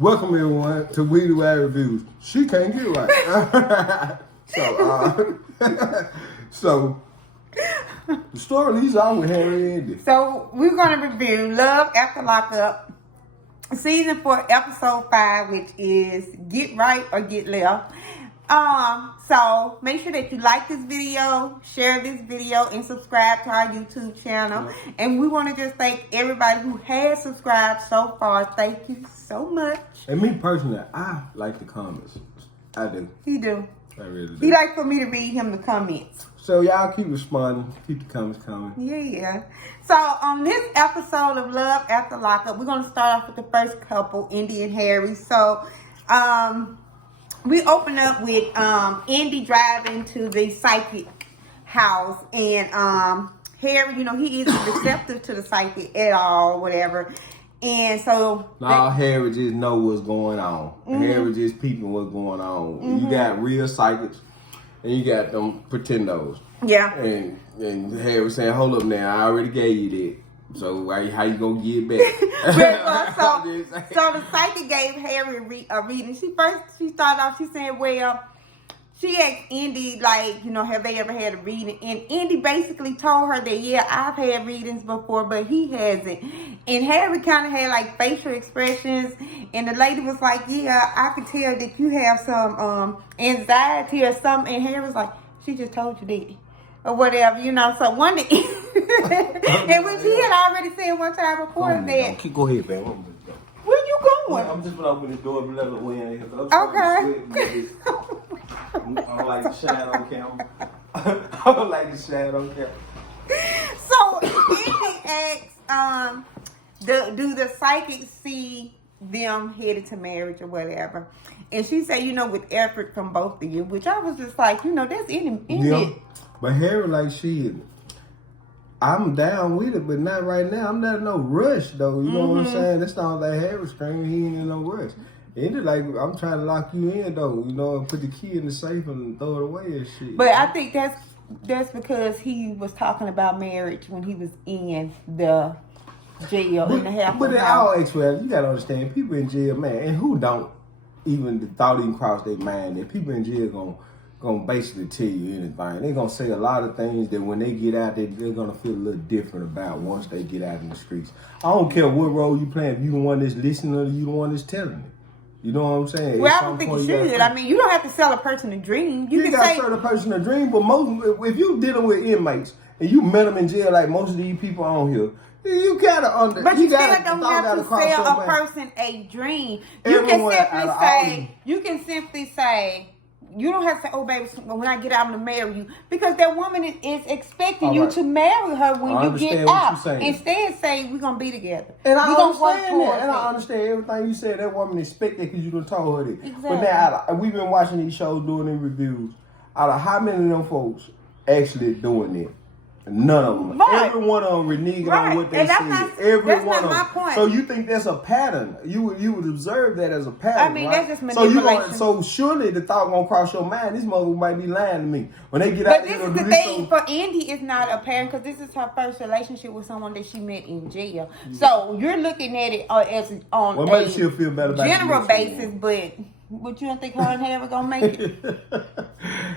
Welcome everyone to We Do Ad Reviews. She can't get right. So the story leads on with Harry and Andy. So we're gonna review Love After Lockup, season 4, episode 5, which is Get Right or Get Left. So make sure that you like this video, share this video, and subscribe to our YouTube channel. Yep. And we want to just thank everybody who has subscribed so far. Thank you so much. And me personally, I like the comments. I do. He do. I really do. He like for me to read him the comments. So y'all keep responding. Keep the comments coming. Yeah. So on this episode of Love After Lockup, we're going to start off with the first couple, Andy and Harry. So, we open up with Andy driving to the psychic house, and Harry, he isn't receptive to the psychic at all, whatever. And so Harry just know what's going on. Mm-hmm. Harry just peeping what's going on. Mm-hmm. You got real psychics, and you got them pretendos. Yeah. And Harry saying, "Hold up now, I already gave you that. So how you gonna get back?" so the psychic gave Harry a reading. She started off, she said, well, she asked Andy, have they ever had a reading? And Andy basically told her that, yeah, I've had readings before, but he hasn't. And Harry kind of had facial expressions, and the lady was like, yeah, I could tell that you have some anxiety or something. And Harry was like, she just told you that. Or whatever, so one day, and when she had already said one time before that. Go ahead, man. Where you going? I'm just gonna open the door and let it win. Okay. I don't like the shine on camera. I don't like the shine on camera. So, Andy asks, do the psychics see them headed to marriage or whatever? And she said, with effort from both of you, which I was just like, that's in it. But Harry, I'm down with it, but not right now. I'm not in no rush, though. You know what I'm saying? That's not like Harry screaming. He ain't in no rush. Andy, I'm trying to lock you in, though. And put the key in the safe and throw it away and shit. But I think that's because he was talking about marriage when he was in the jail in the half. But in all actuality, you got to understand, people in jail, man, and who don't even thought even cross their mind that people in jail gonna basically tell you anything. They're gonna say a lot of things that when they get out, they're gonna feel a little different about once they get out in the streets. I don't care what role you play, if you the one that's listening or you the one that's telling it. You know what I'm saying? Well, I don't think you should. You don't have to sell a person a dream. You can gotta sell a person a dream, but if you dealing with inmates and you met them in jail like most of these people on here, you gotta But you still don't have to sell a person a dream. You can simply say, you don't have to say, oh, baby, when I get out, I'm going to marry you. Because that woman is expecting you to marry her when you get out. Instead, say, we're going to be together. And I understand that. And I understand everything you said. That woman expected because you done told her that. Exactly. But now, we've been watching these shows, doing these reviews. Out of how many of them folks actually doing it? None of them. Right. Every one of them reneging on what they said. Every one of them. Point. So you think that's a pattern? You would observe that as a pattern. That's just manipulation. So surely the thought gonna cross your mind. This mother might be lying to me when they get out there. But this is the thing for Andy. It's not a pattern because this is her first relationship with someone that she met in jail. Mm-hmm. So you're looking at it as on maybe she'll feel better about general basis, but. But you don't think her and Harry gonna make it?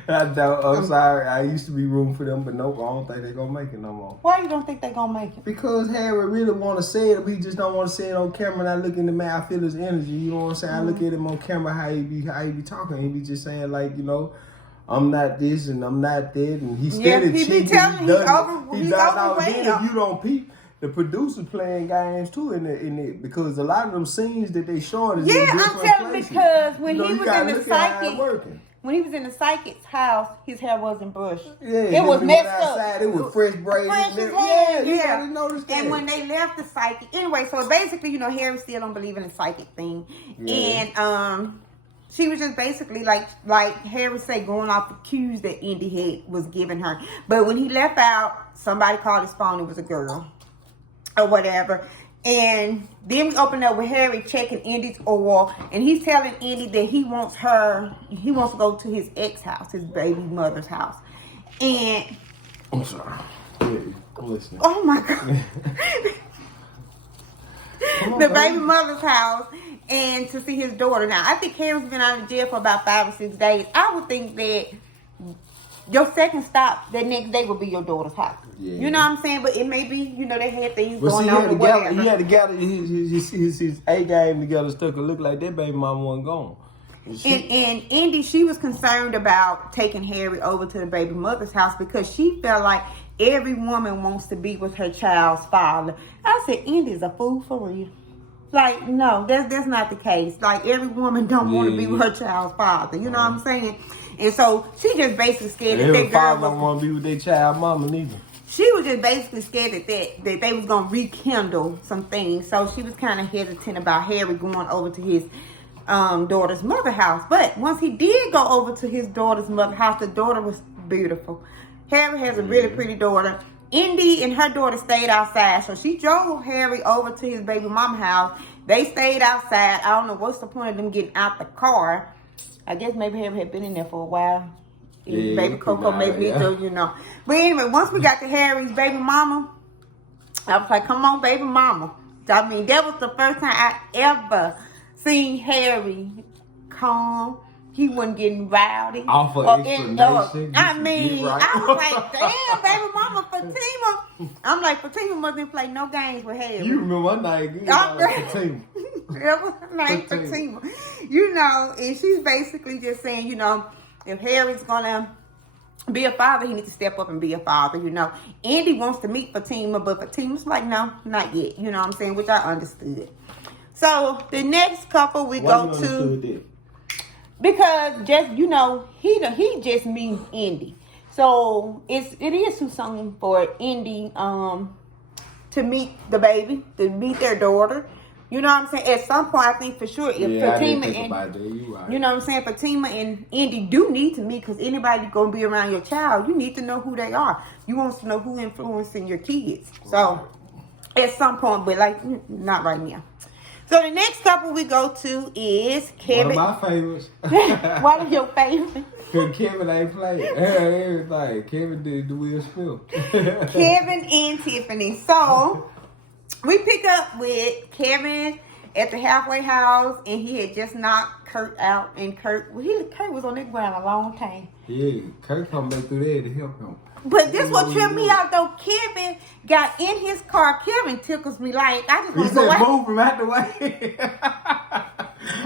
I don't. I'm sorry. I used to be rooting for them, but nope, I don't think they're gonna make it no more. Why you don't think they're gonna make it? Because Harry really want to say it, but he just don't want to say it on camera. And I look in the man, I feel his energy. You know what I'm saying? I look at him on camera, how he be talking. He be just saying I'm not this and I'm not that, and he steady cheating. He be telling he's overwhelmed. If you don't peep. The producer playing games too in it because a lot of them scenes that they showing is in different places. Because when he was in the psychic's house, his hair wasn't brushed. Yeah, it was messed up. It was fresh braids. Yeah. Noticed that. And when they left the psychic, anyway, so basically, Harry still don't believe in the psychic thing, and she was just basically like Harry said, going off the cues that Andy was giving her. But when he left out, somebody called his phone. It was a girl. Or whatever. And then we open up with Harry checking Andy's oil, and he's telling Andy that he wants to go to his ex-house, his baby mother's house. And I'm sorry. Yeah, I'm listening. Oh my God. The baby mother's house. and to see his daughter. Now, I think Harry's been out of jail for about 5 or 6 days. I would think that your second stop that next day would be your daughter's house. Yeah. You know what I'm saying? But it may be, you know, they had things But going see, on or whatever. he had to gather his A game together stuff. It looked like that baby mama wasn't gone. And Indy, she was concerned about taking Harry over to the baby mother's house because she felt like every woman wants to be with her child's father. I said, Indy's a fool for real. Like, no, that's not the case. Like, every woman don't want to be with her child's father. You know what I'm saying? And so she just basically scared that every that girl father don't want to be with their child mama neither. She was just basically scared that they was gonna rekindle some things. So she was kind of hesitant about Harry going over to his daughter's mother house. But once he did go over to his daughter's mother house, the daughter was beautiful. Harry has a really pretty daughter. Indy and her daughter stayed outside. So she drove Harry over to his baby mama house. They stayed outside. I don't know what's the point of them getting out the car. I guess maybe Harry had been in there for a while. Yeah, baby Coco made me do, you know. But anyway, once we got to Harry's baby mama, I was like, come on, baby mama. I mean, that was the first time I ever seen Harry calm. He wasn't getting rowdy. Off of explanation. I mean, right. I was like, damn, baby mama, Fatima. I'm like, Fatima mustn't play no games with Harry. You remember one night, Fatima. That was her name, Fatima. You know, and she's basically just saying, you know, if Harry's gonna be a father, he needs to step up and be a father, you know. Andy wants to meet Fatima, but Fatima's like, no, not yet. You know what I'm saying? Which I understood. So the next couple we go to, because just, you know, he just means Indy. So it is too soon for Indy to meet the baby, to meet their daughter. You know what I'm saying? At some point, I think for sure, if Fatima and you know what I'm saying, Fatima and Indy do need to meet, because anybody gonna be around your child, you need to know who they are. You want to know who influencing your kids. So at some point, but like not right now. So the next couple we go to is Kevin. One of my favorites. One of your favorites. Because Kevin ain't played everything. Kevin did the Will Smith. Kevin and Tiffany. So we pick up with Kevin at the halfway house, and he had just knocked Kurt out. And Kurt was on that ground a long time. Yeah, Kurt come back through there to help him. But this what tripped me out though. Kevin got in his car. Kevin tickles me like I just want to go away. He said, "Move him out the way."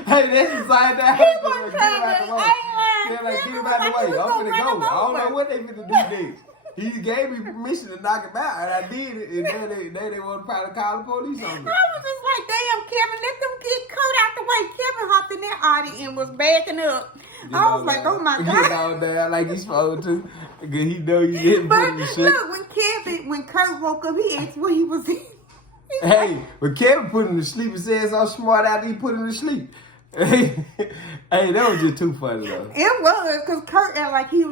Hey, that's inside that. He wasn't trying to. I ain't lying. Get him out the way. I'm finna go. I don't know what they finna do next. He gave me permission to knock him out, and I did it. And then they want to probably call the police on me. I was just like, damn, Kevin, let them get Kurt out the way. Kevin hopped in that Audi and was backing up. I was like, oh my God. Down there like he's supposed to. Because he know you didn't put in the shit. Look, when Kurt woke up, he asked where he was in. Hey, when Kevin put him to sleep, he said so smart after he put him to sleep. Hey, that was just too funny though. It was, because Kurt acted like he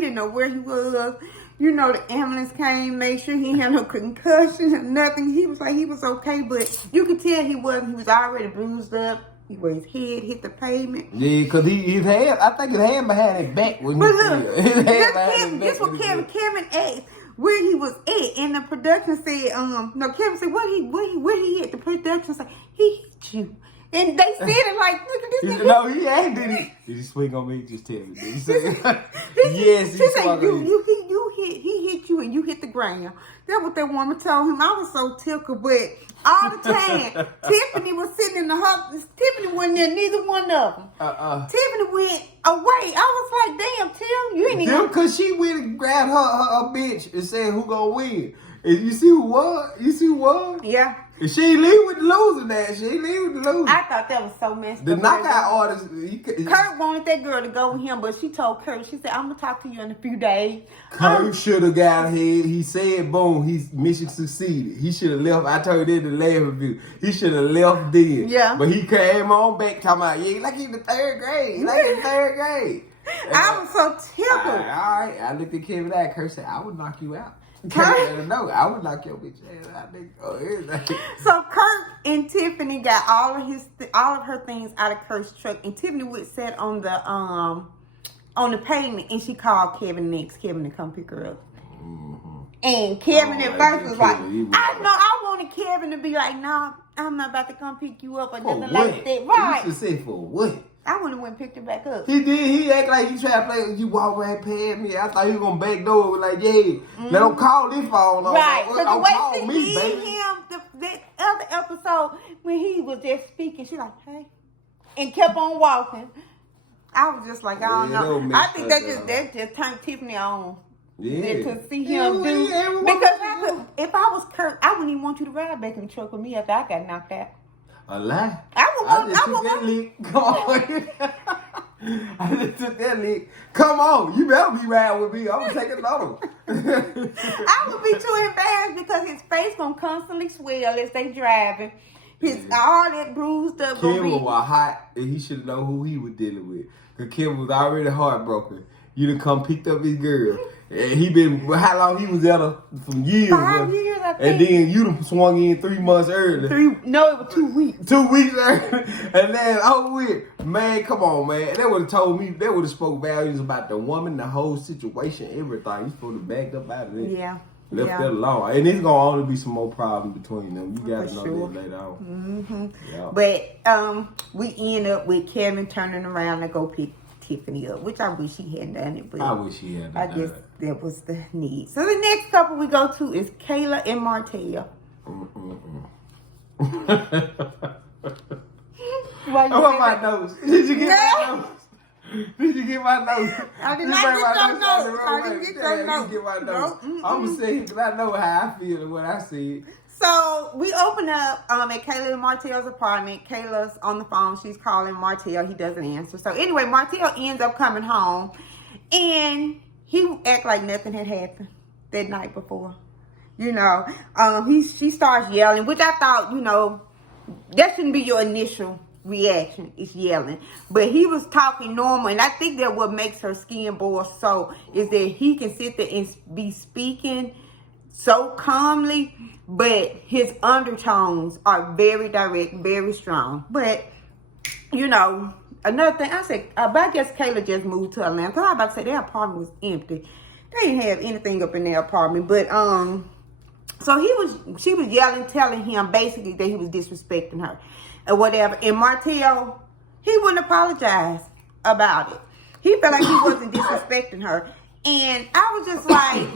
didn't know where he was. You know, the ambulance came, made sure he had no concussion or nothing. He was like, he was okay, but you could tell he wasn't. He was already bruised up. Where his head hit the pavement. Yeah, because his hand, I think his hand behind his back when but look, this what Kevin asked where he was at, and the production said, no, Kevin said, where he at? The production said, he hit you. And they said it like, look at this. No, he ain't, did he? Did he swing on me? Just tell me. Did he say, yes, he said, he hit you and you hit the ground. That's what that woman told him. I was so tickled, but all the time, Tiffany was sitting in the house. Tiffany wasn't there, neither one of them. Tiffany went away. I was like, damn, Tim, you ain't even. Because she went and grabbed her bitch and said, who gonna win? And you see who won? Yeah. And she ain't leave with the loser now. She ain't leave with the loser. I thought that was so messed up. The knockout artist. Kurt wanted that girl to go with him, but she told Kurt, she said, I'm going to talk to you in a few days. Kurt should have got ahead. He said, boom, his mission succeeded. He should have left. I told you in the last review. He should have left then. Yeah. But he came on back talking about, yeah, like in the third grade. I was so tickled. All right. I looked at Kevin and Kurt said, I would knock you out. No, I would knock your bitch ass. So Kurt and Tiffany got all of her things out of Kurt's truck, and Tiffany would sit on the pavement, and she called Kevin next. Kevin to come pick her up. Mm-hmm. And Kevin at first was like, Kevin, I know, I wanted Kevin to be like, no, I'm not about to come pick you up or For nothing what? like that. Right. You should say for what? I wouldn't have went and picked him back up. He did. He act like he tried to play with you, walk right past me. I thought he was gonna backdoor it, like, yeah, let him call this phone. Right. Because the call way she did him, the other episode, when he was just speaking, she like, hey, and kept on walking. I was just like, I don't know. I think that just turned Tiffany on. Yeah. To see him do. Because if I was Kurt, I wouldn't even want you to ride back in the truck with me after I got knocked out. A lie? I just took that lick. Come on. I just took that lick. Come on. You better be riding with me. I'm going to take another one. I would be too embarrassed because his face going to constantly swell as they driving. All that bruised up. Kevin was hot and he should know who he was dealing with. Because Kevin was already heartbroken. You done come picked up his girl. And he been, how long he was at her? From years. 5 years, I think. And then you done swung in 3 months early. No, it was 2 weeks. 2 weeks early. And then, man, come on, man. They would have told me, they would have spoke values about the woman, the whole situation, everything. You supposed to back up out of it. Yeah. Left that alone. And it's going to only be some more problems between them. You got to know that later on. Mm-hmm. Yeah. But we end up with Kevin turning around to go pick Tiffany up, which I wish he hadn't done it, but I wish he had done I guess that was the need. So the next couple we go to is Kayla and Martell. Why you my notes? Did you get my notes? Did you get my notes? I did not get your notes. I didn't get your notes. You get my notes. I'm going to say because I know how I feel and what I see. So we open up at Kayla and Martell's apartment. Kayla's on the phone. She's calling Martell. He doesn't answer. So anyway, Martell ends up coming home, and he act like nothing had happened that night before. You know, she starts yelling, which I thought, you know, that shouldn't be your initial reaction. Is yelling, but he was talking normal, and I think that what makes her skin boil so is that he can sit there and be speaking so calmly, but his undertones are very direct, very strong. But, you know, another thing, I said, but I guess Kayla just moved to Atlanta. Because I was about to say their apartment was empty. They didn't have anything up in their apartment. But, so she was yelling, telling him basically that he was disrespecting her or whatever. And Martell, he wouldn't apologize about it. He felt like he wasn't disrespecting her. And I was just like,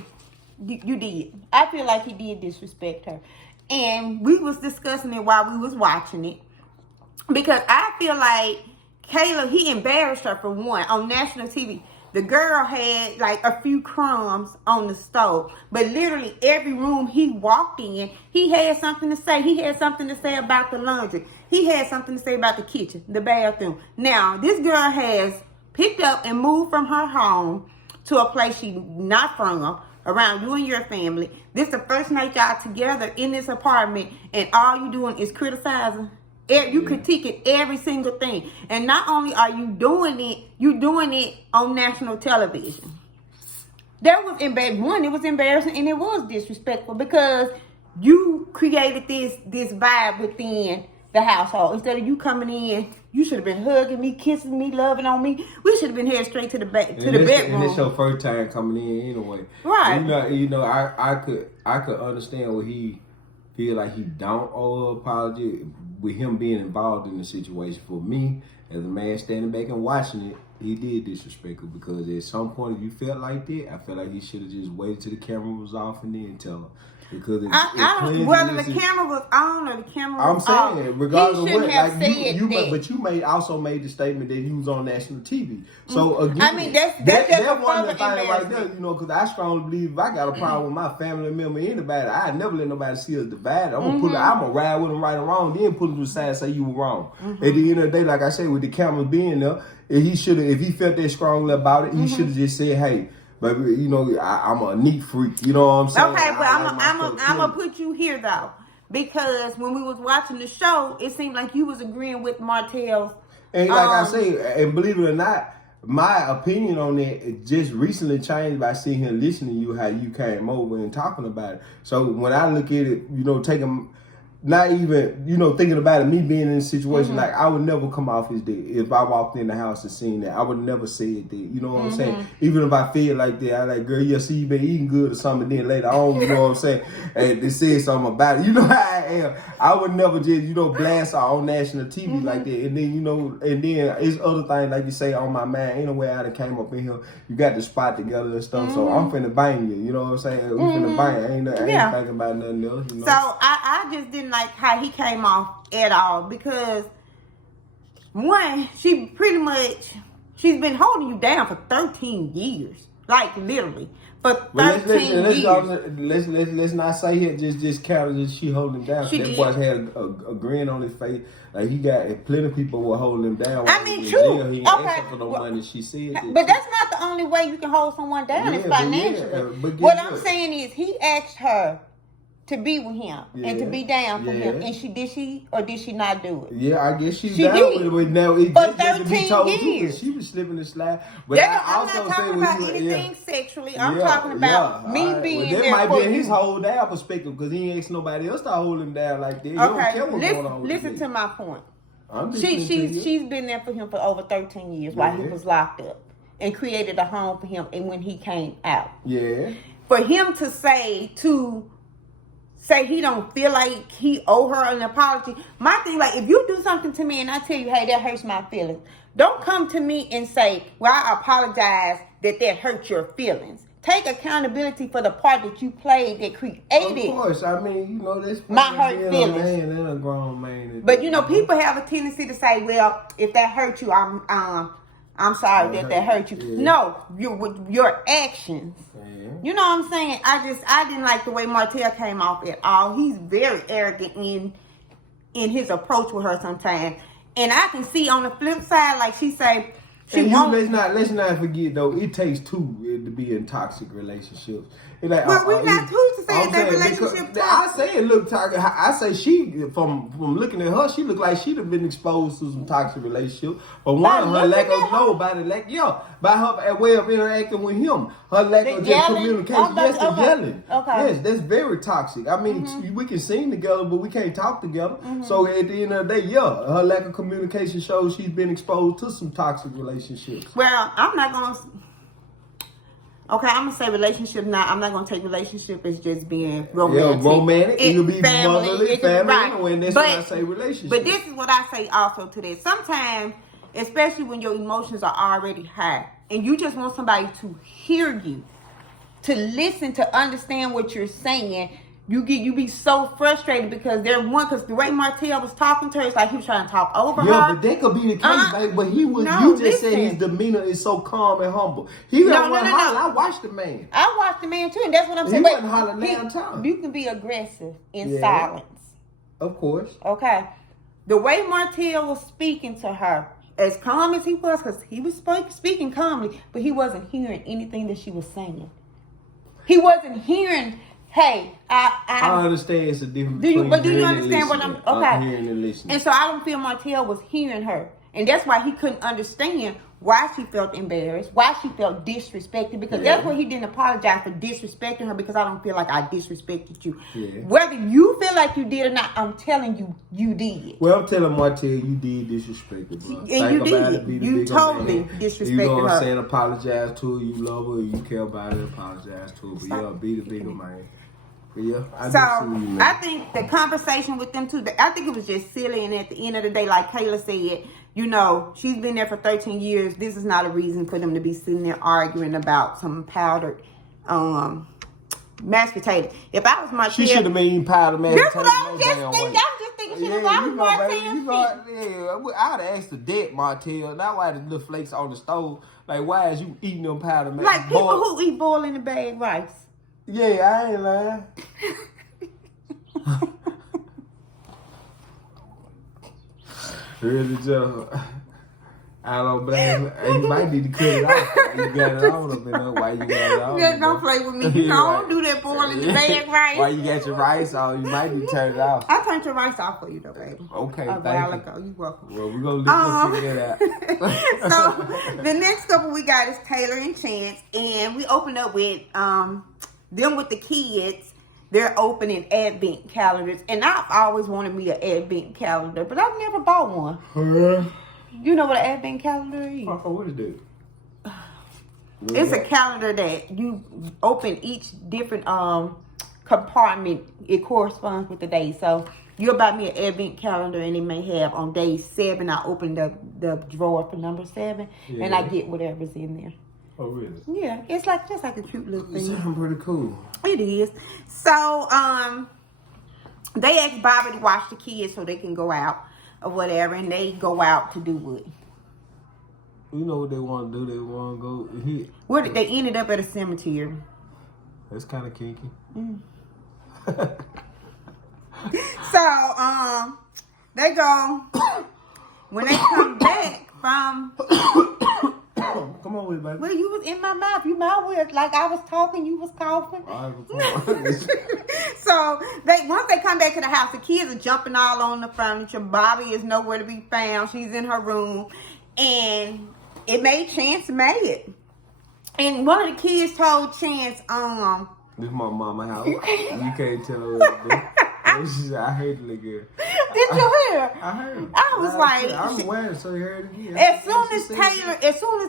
you did. I feel like he did disrespect her. And we was discussing it while we was watching it. Because I feel like Kayla, he embarrassed her for one. On national TV, the girl had like a few crumbs on the stove. But literally every room he walked in, he had something to say. He had something to say about the laundry. He had something to say about the kitchen, the bathroom. Now, this girl has picked up and moved from her home to a place she's not from, around you and your family. This is the first night y'all together in this apartment, and all you doing is criticizing. You critiquing every single thing. And not only are you doing it on national television. That was embarrassing. One, it was embarrassing, and it was disrespectful because you created this vibe within the household. Instead of you coming in, you should have been hugging me, kissing me, loving on me. We should have been headed straight to the bedroom. And it's your first time coming in anyway. Right. You know, I could understand what he feel like he don't owe an apology with him being involved in the situation. For me, as a man standing back and watching it, he did disrespect her because at some point, if you felt like that, I felt like he should have just waited till the camera was off and then tell her. Because whether the camera was on or the camera was off, I'm saying, regardless of what, like but you also made the statement that he was on national TV. So again, I mean that's one of the things right there, you know, because I strongly believe if I got a problem with my family member, anybody, I never let nobody see us divided. I'm gonna ride with them right or wrong, then put them to the side and say you were wrong. At the end of the day, like I said, with the camera being there, if he felt that strongly about it, he should have just said, hey. But, you know, I'm a neat freak. You know what I'm saying? Okay, but I'm going to put you here, though. Because when we was watching the show, it seemed like you was agreeing with Martell's. And like I say, and believe it or not, my opinion on it just recently changed by seeing him listening to you, how you came over and talking about it. So when I look at it, you know, not even, thinking about it, me being in a situation, like, I would never come off his dick. If I walked in the house and seen that, I would never say it that. You know what I'm saying? Even if I feel like that, I like, girl, see you been eating good or something, then later on, you know what I'm saying? And they said something about it. You know how I am. I would never just, blast out on national TV like that. And then, and then it's other things, like you say, on my mind. Ain't no way I done came up in here. You got the spot together and stuff. So I'm finna bang you. You know what I'm saying? We finna bang. I ain't thinking about nothing else. So I just didn't like how he came off at all, because one, she's been holding you down for 13 years, like literally for 13 years. Let's not say it just count as she holding him down. That boy had a grin on his face, like he got plenty of people were holding him down. I mean, true. He ain't asking for no money. She said that. But that's not the only way you can hold someone down. Is financially. What I'm saying is, he asked her to be with him and to be down for him, and did she not do it? Yeah, I guess she down did. With it. Now it for 13 years. She was slipping and slide. But I'm not talking about anything sexually. I'm talking about me being there. That might be his whole down perspective, because he ain't asked nobody else to hold him down like that. He don't care what's going on. Listen to my point. She's been there for him for over 13 years while he was locked up, and created a home for him. And when he came out, for him to say he don't feel like he owe her an apology. My thing, like, if you do something to me and I tell you, hey, that hurts my feelings, don't come to me and say, well, I apologize that hurt your feelings. Take accountability for the part that you played that created. Of course, I mean, that's my hurt feelings. A man and a grown man. But people have a tendency to say, well, if that hurt you, I'm sorry that hurt you. Yeah. No, your actions. Yeah. You know what I'm saying? I didn't like the way Martell came off at all. He's very arrogant in his approach with her sometimes. And I can see on the flip side, like she say, let's not forget though, it takes two to be in toxic relationships. Like, but we're not who's to say that relationship toxic. I say it look toxic. I say she, from looking at her, she looked like she'd have been exposed to some toxic relationship. But one, her lack of by her way of interacting with him, her lack of just communication. Yes, the yelling. Okay. Yes, that's very toxic. I mean, we can sing together, but we can't talk together. So at the end of the day, her lack of communication shows she's been exposed to some toxic relationships. Well, I'm not gonna. Okay, I'm gonna say relationship now. I'm not gonna take relationship as just being romantic. Yeah, romantic. It'll be family, motherly, family. Right. And that's when I say relationship. But this is what I say also to this. Sometimes, especially when your emotions are already high, and you just want somebody to hear you, to listen, to understand what you're saying. You be so frustrated because the way Martell was talking to her, it's like he was trying to talk over her. Yeah, but that could be the case, baby. But he was. You just said his demeanor is so calm and humble. He wasn't hollering. I watched the man. I watched the man too, and that's what I'm saying. He wasn't hollering damn time. You can be aggressive in silence. Of course. Okay. The way Martell was speaking to her, as calm as he was, because he was speaking calmly, but he wasn't hearing anything that she was saying. He wasn't hearing. Hey, I understand it's a difference. Do you understand what I'm hearing and listening? And so I don't feel Martell was hearing her, and that's why he couldn't understand why she felt embarrassed, why she felt disrespected, because that's why he didn't apologize for disrespecting her, because I don't feel like I disrespected you. Yeah. Whether you feel like you did or not, I'm telling you, you did. Well, I'm telling Martell, you did disrespect her, bro. And you did. You totally disrespected her. You know what I'm saying? Apologize to her. You love her. You care about her. Apologize to her. But be the bigger man. Yeah, I think the conversation with them too, I think it was just silly. And at the end of the day, like Kayla said, she's been there for 13 years. This is not a reason for them to be sitting there arguing about some powdered mashed potato. If I was Martell, she should have been eating powdered mashed potato. That's what I was just thinking. If I was Martell, I'd have asked the dead Martell. Not why the little flakes on the stove. Like, why is you eating them powdered mashed? Like people who eat boiled in the bag rice. Yeah, I ain't lying. Really, Joe. I don't blame you. You might need to cut it off. You got it on up in there. Why you got it on? Yeah, don't play with me. Don't do that boiling the bag rice. Why you got your rice on? You might need to turn it off. I turned your rice off for you though, baby. Okay, a while ago. You're welcome. Well, we're going to figure that out. So, the next couple we got is Taylor and Chance. And we opened up with them with the kids. they're opening advent calendars. And I've always wanted me an advent calendar, but I've never bought one. You know what an advent calendar is? What is that? It's a calendar that you open each different compartment. It corresponds with the day. So you'll buy me an advent calendar, and it may have on day 7. I open the drawer for number 7, and I get whatever's in there. Oh, really? Yeah, it's like just like a cute little thing. It sounds pretty cool. It is. So they asked Bobby to watch the kids so they can go out or whatever, and they go out to do what? You know what they want to do? They want to go hit. Where they ended up at a cemetery. That's kind of kinky. So they go when they come back from. Come on with it, baby. Well, you was in my mouth. You my words. Like I was talking, you was coughing. All right, So once they come back to the house, the kids are jumping all on the furniture. Bobby is nowhere to be found. She's in her room, and it made Chance mad. And one of the kids told Chance, this is my mama house. You can't tell her. She said, I heard the little girl. Did you hear? I heard. I was like, I'm aware, so you heard it again. As soon as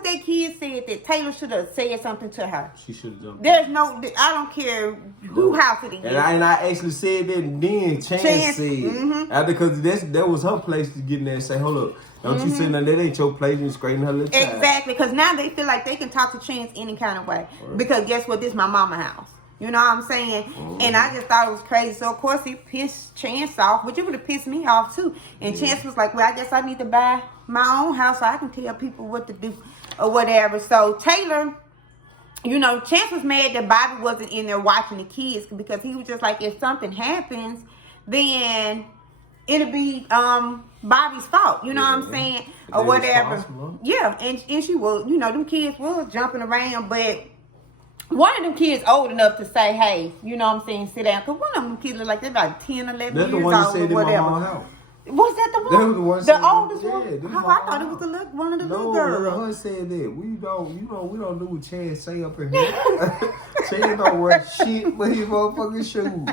that kid said that, Taylor should have said something to her. She should have jumped. There's no, I don't care who house it is. And I actually said that, and then Chance said, because that was her place to get in there and say, hold up. Don't you say nothing, that ain't your place, and scraping her little child. Exactly, because now they feel like they can talk to Chance any kind of way. Right. Because guess what? This is my mama house. You know what I'm saying? And I just thought it was crazy. So, of course, it pissed Chance off, which it would have pissed me off, too. And Chance was like, well, I guess I need to buy my own house so I can tell people what to do or whatever. So, Taylor, you know, Chance was mad that Bobby wasn't in there watching the kids because he was just like, if something happens, then it'll be Bobby's fault. You know what I'm saying? Or whatever. Yeah, and she was, you know, them kids was jumping around, but one of them kids old enough to say, hey, you know what I'm saying, sit down. Because one of them kids look like they're about 10, 11 That's years old or whatever. Was that the one? That was the one. The oldest one? Yeah, I thought it was one of the little girls. No, her said that. We don't do what Chance say up in here. Chance don't wear shit but his motherfucking shoes.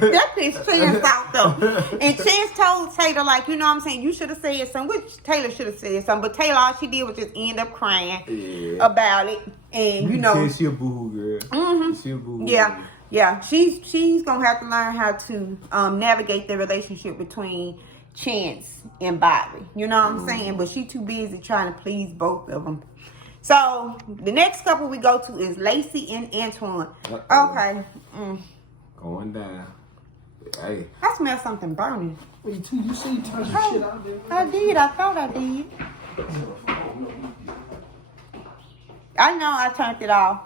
That pissed Chance out though. And Chance told Taylor, like, you know what I'm saying, you should have said something, which Taylor should have said something, but Taylor, all she did was just end up crying about it. And you know, she a boo girl. She a boo. Yeah. Yeah, she's gonna have to learn how to navigate the relationship between Chance and Bobby. You know what I'm saying? But she too busy trying to please both of them. So the next couple we go to is Lacey and Antoine. Okay. Going down. Hey. I smell something burning. Wait, too. You see you turn some shit out there. I did. I thought I did. I know I turned it off.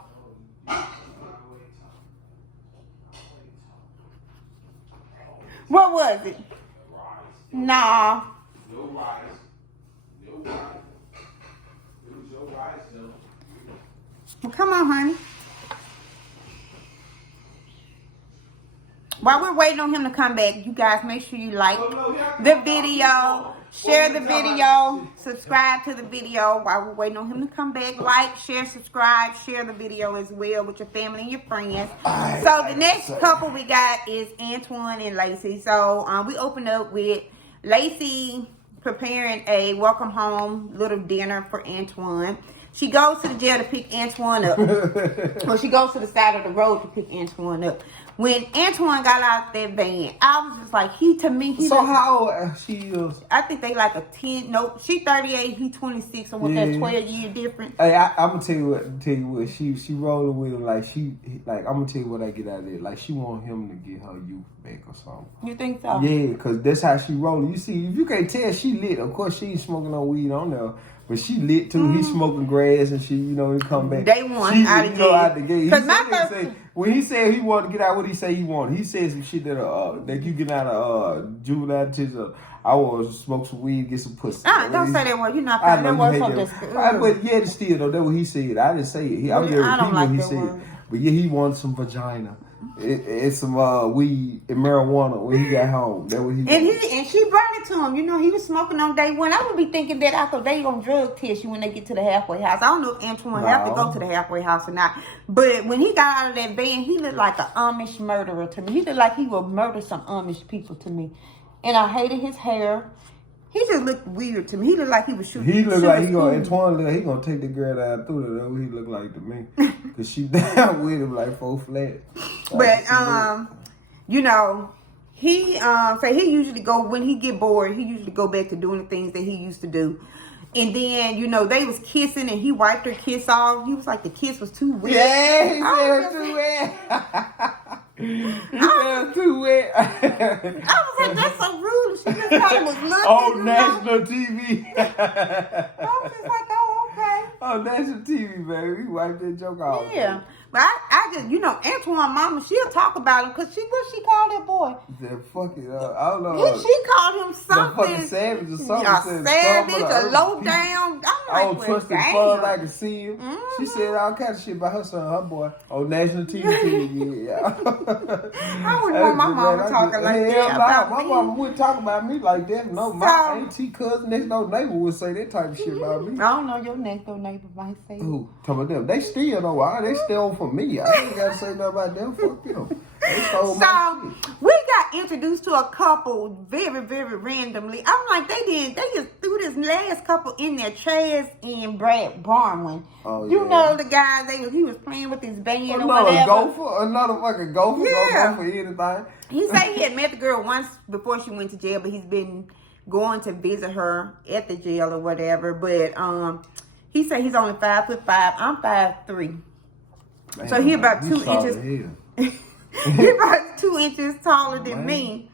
What was it? Nah. No rice. No rice. It was your rice, though. Well, come on, honey. While we're waiting on him to come back, you guys make sure you like the video, share the video, subscribe to the video while we're waiting on him to come back. Like, share, subscribe, share the video as well with your family and your friends. So the next couple we got is Antoine and Lacey. So we opened up with Lacey preparing a welcome home little dinner for Antoine. She goes to the jail to pick Antoine up. Well, she goes to the side of the road to pick Antoine up. When Antoine got out that van, I was just like, So how old she is? I think they like a 10, nope, she 38, he 26, so that 12-year difference. Hey, I'm gonna tell you what, she rolling with him, I'm gonna tell you what I get out of it. Like, she want him to get her youth back or something. You think so? Yeah, because that's how she rolling. You see, if you can't tell, she lit. Of course, she ain't smoking no weed on there. But she lit too. He smoking grass and she, you know, he come back. Day one, out of the gate. Because when he said he wanted to get out, what he say he wanted? He said some shit that you get out of juvenile detention. I want to smoke some weed, get some pussy. Don't say that word. You're not saying that word. But yeah, still though, that's what he said. I didn't say it. I'm just repeating what he said. But yeah, he wanted some vagina. It's some weed and marijuana when he got home. That what he and she brought it to him. You know, he was smoking on day one. I would be thinking that after they gonna drug test you when they get to the halfway house. I don't know if Antoine have to go to the halfway house or not. But when he got out of that van, he looked like an Amish murderer to me. He looked like he would murder some Amish people to me. And I hated his hair. He just looked weird to me. He looked like he was shooting. He looked like Antoine looked like he gonna take the girl down through there. That's what he looked like to me. Cause she down with him like 4 flat. But you know, he say he usually go when he get bored. He usually go back to doing the things that he used to do. And then, you know, they was kissing and he wiped her kiss off. He was like, the kiss was too wet. Yeah, he said it was too wet. He said it was too wet. I was like, that's so rude. She just thought it was looking. On national TV. I was just like, oh, okay. On national TV, baby. We wiped that joke off. Yeah. But I just, you know, Antoine mama, she'll talk about him because what she called that boy? That fucking, I don't know. She called him something. The fucking savage or something. A savage, a low down. I'm like, trust the fun I can see him. Mm-hmm. She said all kinds of shit about her son, her boy, on national TV. Yeah. I wouldn't want my mama talking like that about me. My mama wouldn't talk about me like that. No, my auntie, cousin, next door neighbor would say that type of shit about me. I don't know, your next door neighbor might say. Who? Talking about them. They still know why. They still for me. I ain't got to say nothing about them. Fuck them. So we got introduced to a couple very, very randomly. I'm like, they just threw this last couple in there, Chaz and Brad Barwin. Oh, you know the guys, he was playing with his band or another whatever. Another fucking gopher. Yeah. Go for anything. He said he had met the girl once before she went to jail, but he's been going to visit her at the jail or whatever. But he said he's only 5'5". I'm 5'3". Man, so he about 2 inches. He about 2 inches taller than me.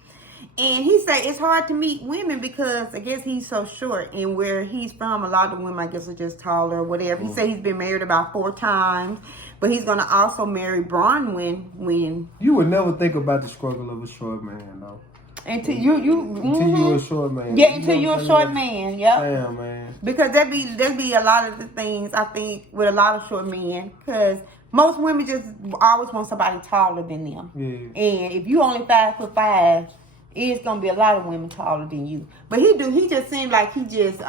And he said it's hard to meet women because I guess he's so short. And where he's from, a lot of women, I guess, are just taller or whatever. He said he's been married about 4 times. But he's going to also marry Bronwyn when... You would never think about the struggle of a short man, though. Until you're a short man. Yeah, until you're a short man. Yep. Damn, man. Because there'd be a lot of the things, I think, with a lot of short men. Because... most women just always want somebody taller than them. Yeah. And if you only 5'5", it's gonna be a lot of women taller than you. But he just seemed like he just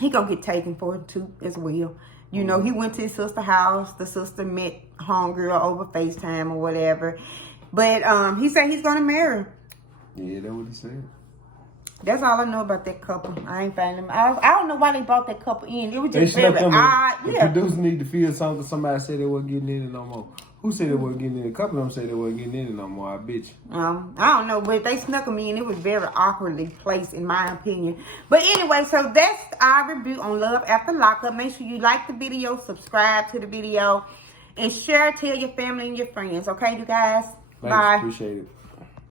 he gonna get taken for it too as well. You know, he went to his sister's house. The sister met homegirl over FaceTime or whatever. But he said he's gonna marry her. Yeah, that's what he said. That's all I know about that couple. I ain't finding them. I don't know why they brought that couple in. It was just very odd. The producers need to feel something. Somebody said they wasn't getting in it no more. Who said they wasn't getting in it? A couple of them said they wasn't getting in it no more. I bet you. I don't know, but they snuck them in. It was very awkwardly placed, in my opinion. But anyway, so that's our review on Love After Lockup. Make sure you like the video, subscribe to the video, and share. Tell your family and your friends. Okay, you guys? Thanks, bye. Appreciate it.